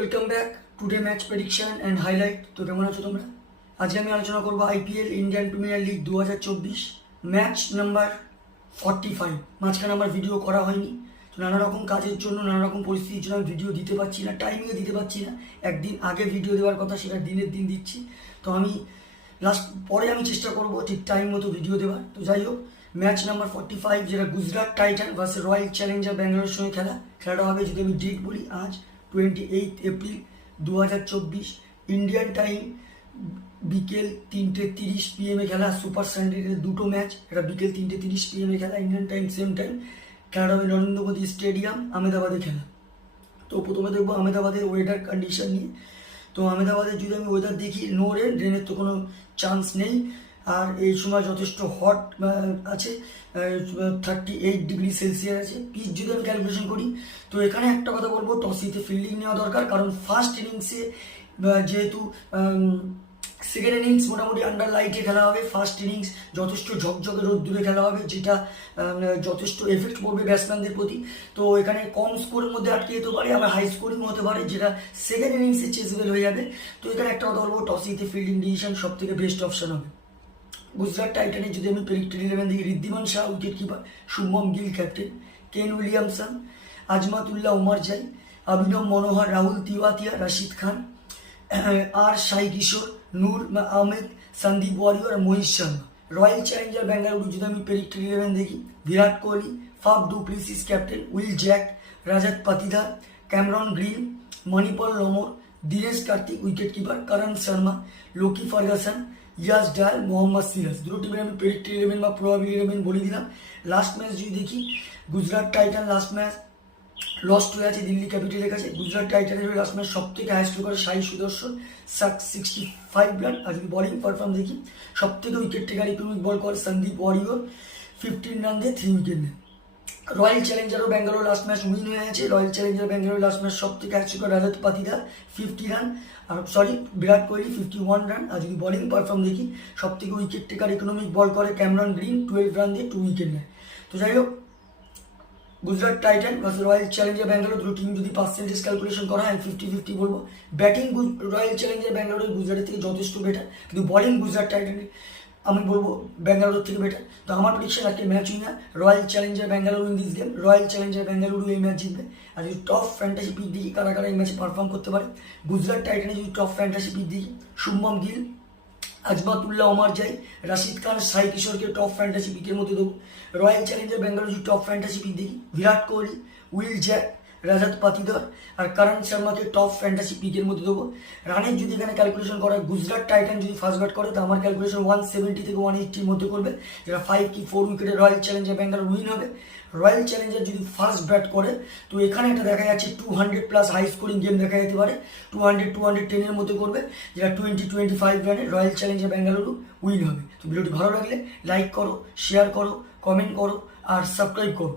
Welcome back today match prediction and highlight. তো কেমন আছো তোমরা? আজকে আমি আলোচনা করবো IPL Indian premier league 2024 match number 45। মাঝখানে আমার ভিডিও করা হয়নি, তো নানা রকম কাজের জন্য, নানা রকম পরিস্থিতির জন্য আমি ভিডিও দিতে পারছি না, টাইমিংয়ে দিতে পারছি না। একদিন আগে ভিডিও দেওয়ার কথা সেটা দিনের দিন দিচ্ছি। তো আমি পরে আমি চেষ্টা করবো ঠিক টাইম মতো ভিডিও দেওয়ার। তো যাই হোক, ম্যাচ নাম্বার 45 যেটা Gujarat Titan versus royal Challenger ব্যাঙ্গালোরের সঙ্গে খেলাটা হবে। যদি আমি ডেট বলি, আজ 28 এপ্রিল 2024 ইন্ডিয়ান টাইম বিকেল 3:30 PM খেলা। সুপার সানডে দুটো ম্যাচ, এটা বিকেল 3:30 PM খেলা, ইন্ডিয়ান টাইম সেম টাইম। খেলাটা হবে নরেন্দ্র মোদী স্টেডিয়াম, আহমেদাবাদে খেলা। তো প্রথমে দেখবো আহমেদাবাদের ওয়েদার কন্ডিশন নিয়ে। তো আহমেদাবাদের যদি আমি ওয়েদার দেখি, নো রেন, রেনের তো কোনো চান্স নেই। আর এই সময় যথেষ্ট হট আছে, 38 ডিগ্রি সেলসিয়াস আছে। পিচ যদি আমি ক্যালকুলেশন করি, তো এখানে একটা কথা বলবো, টসিতে ফিল্ডিং নেওয়া দরকার। কারণ ফার্স্ট ইনিংসে যেহেতু সেকেন্ড ইনিংস মোটামুটি আন্ডার লাইটে খেলা হবে, ফার্স্ট ইনিংস যথেষ্ট ঝকঝকে রোদ্দুরে খেলা হবে, যেটা যথেষ্ট এফেক্ট পড়বে ব্যাটসম্যানদের প্রতি। তো এখানে কম স্কোরের মধ্যে আটকে যেতে পারে, আবার হাই স্কোরিং হতে পারে, যেটা সেকেন্ড ইনিংসে চেসেবল হয়ে যাবে। তো এখানে একটা কথা বলবো, টসিতে ফিল্ডিং ডিসিশন সব থেকে বেস্ট অপশন হবে। গুজরাট টাইটানের যদি আমি প্রেডিক্টেড 11 দেখি, Wriddhiman Saha wicket keeper, Shubman Gill captain, Kane Williamson, Azmatullah Omarzai, Abhinav Manohar, Rahul Tewatia, Rashid Khan, আর সাই কিশোর, নূর আহমেদ, সন্দীপ ওয়ারিয়র আর মহিষ শর্মা। রয়্যাল চ্যালেঞ্জার ব্যাঙ্গালুরু যদি আমি প্রেডিক্টেড 11 দেখি, Virat Kohli, Faf du Plessis captain, Will Jacks, Rajat Patidar, Cameron Green, Mahipal Lomror, Dinesh Karthik wicket keeper, Karn Sharma, Lockie Ferguson, Yash Dayal, Mohammed Siraj. দুটো টিমের আমি প্রেডিক্টেড 11 বা প্রবাবিলি 11 বলে দিলাম। লাস্ট ম্যাচ যদি দেখি, Gujarat Titan last match lost হয়ে আছে দিল্লি ক্যাপিটালের কাছে। গুজরাট টাইটানের লাস্ট ম্যাচ সব থেকে হাইস্ট করে সাই সুদর্শন, 65 রান। আর যদি বলিং পারফর্ম দেখি, সব থেকে উইকেট টেকার ইকোনমিক বল করে সন্দীপ ওয়ারিয়র, 15 রান দিয়ে 3 উইকেট নেয়। রয়্যাল চ্যালেঞ্জারও ব্যাঙ্গালোর লাস্ট ম্যাচ উইন হয়ে আছে। Royal challenger Bangalore last match সব থেকে হাইস্ট করে রাজাত পাতিদার, 50 রান। আর বিরাট কোহলি 51 রান। আর যদি বলিং পারফর্ম দেখি, সব থেকে উইকেট টেকার ইকোনমিক বল করে ক্যামরন গ্রিন, 12 রান দিয়ে 2 উইকেট নেয়। তো যাই হোক, Gujarat Titan versus royal challenger Bangalore, দুটো টিম যদি পার্সেন্টেজ ক্যালকুলেশন করা হয়, 50-50 বলবো। ব্যাটিং রয়্যাল চ্যালেঞ্জার ব্যাঙ্গালোরের গুজরাটের থেকে যথেষ্ট বেটার, কিন্তু বলিং গুজরাট টাইটানের আমি বলবো ব্যাঙ্গালোর থেকে বেটার। তো আমার প্রেডিকশন আজকে match winner royal challenger Bangalore in this game. Royal Challenger Bengaluru এই ম্যাচ জিতবে। আর যদি টপ ফ্যান্টাসি পিক দেখি কারা কারা এই ম্যাচে পারফর্ম করতে পারে, গুজরাট টাইটানে যদি টপ ফ্যান্টাসি পিক দেখি, শুভম গিল, আজমাতুল্লাহ ওমার জাই, রাশিদ খান, সাই কিশোরকে টপ ফ্যান্টাসি পিকের মধ্যে দেবো। রয়্যাল চ্যালেঞ্জার ব্যাঙ্গালোর যদি টপ ফ্যান্টাসি পিক দেখি, বিরাট কোহলি, উইল জ্যাক, রাজাত পাতিদার আর করণ শর্মাকে টপ ফ্যান্টাসি পিকের মধ্যে দেবো। রানের যদি এখানে ক্যালকুলেশন করা হয়, গুজরাট টাইটান যদি ফার্স্ট ব্যাট করে, তো আমার ক্যালকুলেশন 170 থেকে 180-র মধ্যে করবে, যেটা 5 কি 4 উইকেটে রয়্যাল চ্যালেঞ্জার ব্যাঙ্গালোর উইন হবে। রয়্যাল চ্যালেঞ্জার যদি ফার্স্ট ব্যাট করে, তো এখানে একটা দেখা যাচ্ছে 200+ হাই স্কোরিং গেম দেখা যেতে পারে, 200-210-এর মধ্যে করবে, যেটা 20-25 রানে রয়্যাল চ্যালেঞ্জার ব্যাঙ্গালুরু উইন হবে। তো ভিডিওটি ভালো লাগলে লাইক করো, শেয়ার করো, কমেন্ট করো আর সাবস্ক্রাইব করো।